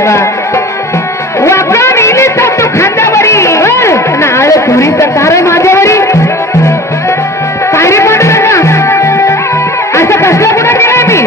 देवा वापरा तू खांद्यावरी नाळ चोरीचा कार माझ्यावरी. काय रे असं कसलं कुठं मी?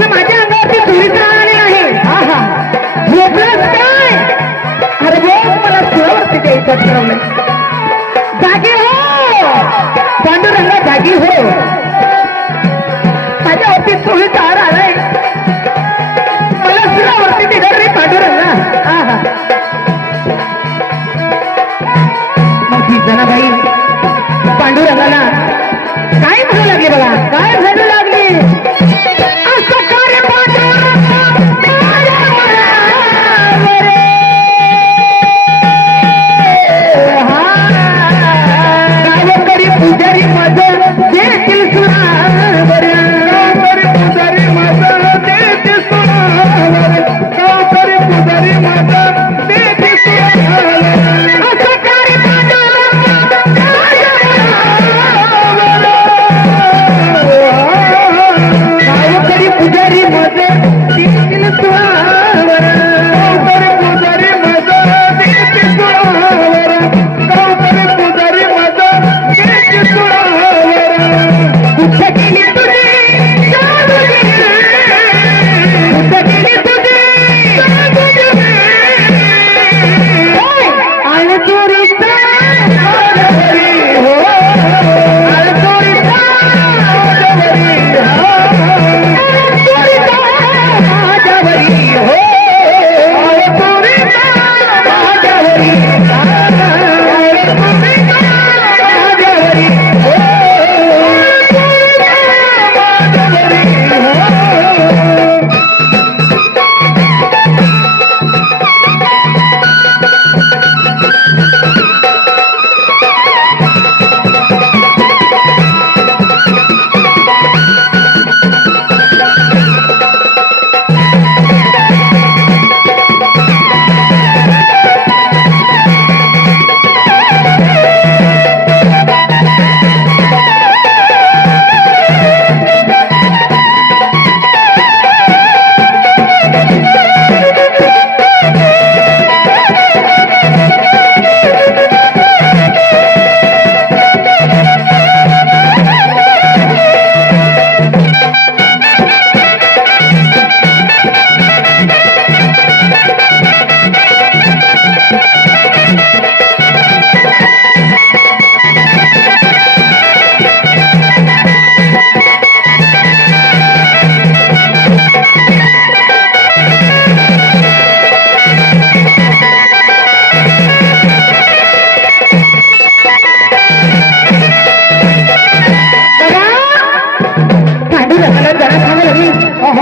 तर माझ्या अंगावरती चोरीचा आले आहे. हा हा झोपलंच काय? अरे रोज मला सुरावरती द्यायचं ठरवलंय जागी हो. पांडुरंगा जागी हो. माझ्यावरती चोळी झाला काय म्हणू लागली बघा काय म्हणू लागली? असं का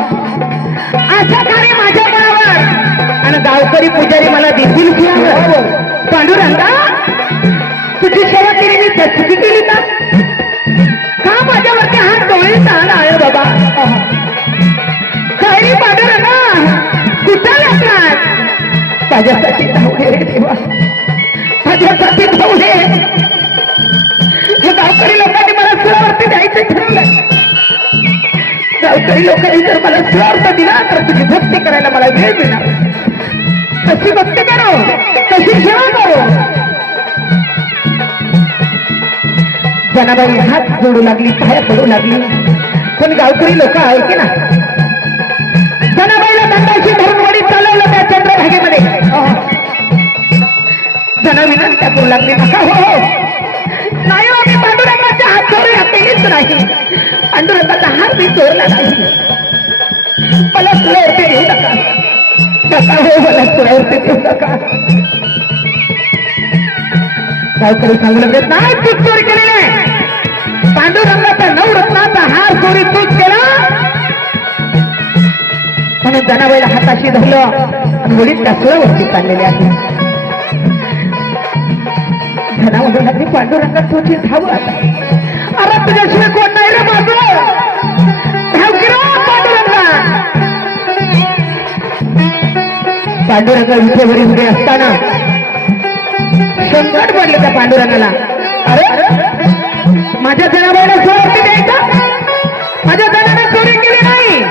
अशा कार्य माझ्या बरोबर आणि गावकरी पुजारी मला देतील की पांडुरंगा तुझी सेवा केली मी चुकी केली का? का माझ्यावरती हात डोळे चालला आहे बाबा? खरी पांडुरंगा कुठं लागणार माझ्यासाठी धावले रे देवा. माझ्यासाठी धावले. गावकरी लोकांनी जर मला स्वार्थ दिला तर तुझी भक्ती करायला मला वेळ मिळणार. कशी भक्ती करो? कशी सेवा करो? जनाबाई हात जोडू लागली पाया पडू लागली. पण गावकरी लोक ऐके ना. जनाबाईला दंडाची धरून वडी चालवलं त्या चंद्रभागेमध्ये. जना विनंत्या करू लागली नका हो, हो नाही हो, आम्ही पांडुरंगाच्या हात जोडू लागते हेच नाही. पांडुरंगाचा हार मी चोरला नाही मला सुरावरती देऊ नका. नका हो मला सुरावरती देऊ नका. गावकरी सांगू लागले नाही तू चोरी केली नाही. पांडुरंगाचा नवरत्नाचा हार चोरी तूच केला. म्हणून जनाबाईला हाताशी धरलं आणि वडील त्या चाललेले आहे धनावरून पांडुरंगा तुझी धाव आता. अरे तुझ्याशिवाय कोण नाही रे माझं पांडुरंगा. पांडुरंग विठेवरी उभे असताना संकट पडले त्या पांडुरंगाला. अरे माझ्या जनाबाईला सोडून नाही का? माझ्या जनाने चोरी केली नाही.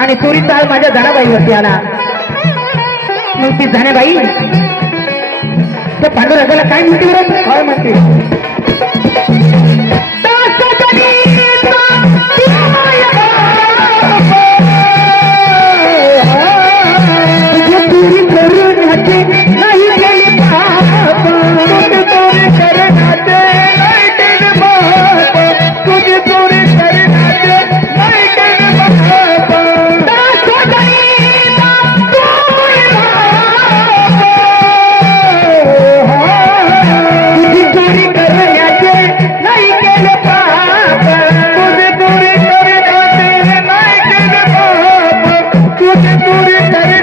आणि चोरी चाल माझ्या जनाबाईवरती आला. मग ती जाण्याबाई त्या पांडुरंगाला काय म्हणते बरं? काय म्हणते? चोरी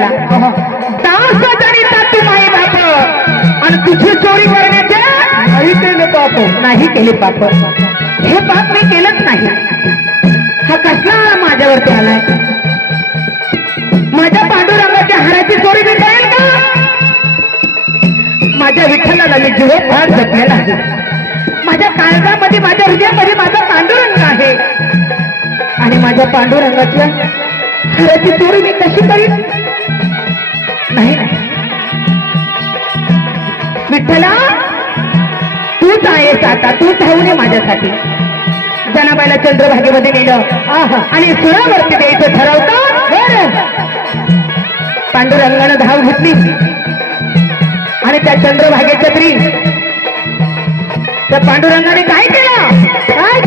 ते पांडुरंगाला तास जरी तू माई बाप. आणि तुझी चोरी करण्याचे नाही केले पाप. नाही केले पाप. हे पाप मी केलंच नाही. हा कसला माझ्यावरती आलाय? माझ्या पांडुरंगाच्या हाराची चोरी मी करेल का? माझ्या विठ्ठलाला मी जीवन फार जपलेला आहे. माझ्या काळजामध्ये माझ्या हृदयामध्ये माझा पांडुरंग आहे. आणि माझ्या पांडुरंगाच्या हाराची चोरी मी कशी करीन? नाही. विठ्ठला तूच आहेस आता तू धावणे माझ्यासाठी. जनाबाईला चंद्रभागेमध्ये नेलं. आणि सुरावरती द्यायचं ठरवत. पांडुरंगानं धाव घेतली. आणि त्या चंद्रभागेच्या तरी त्या पांडुरंगाने काय केलं? काय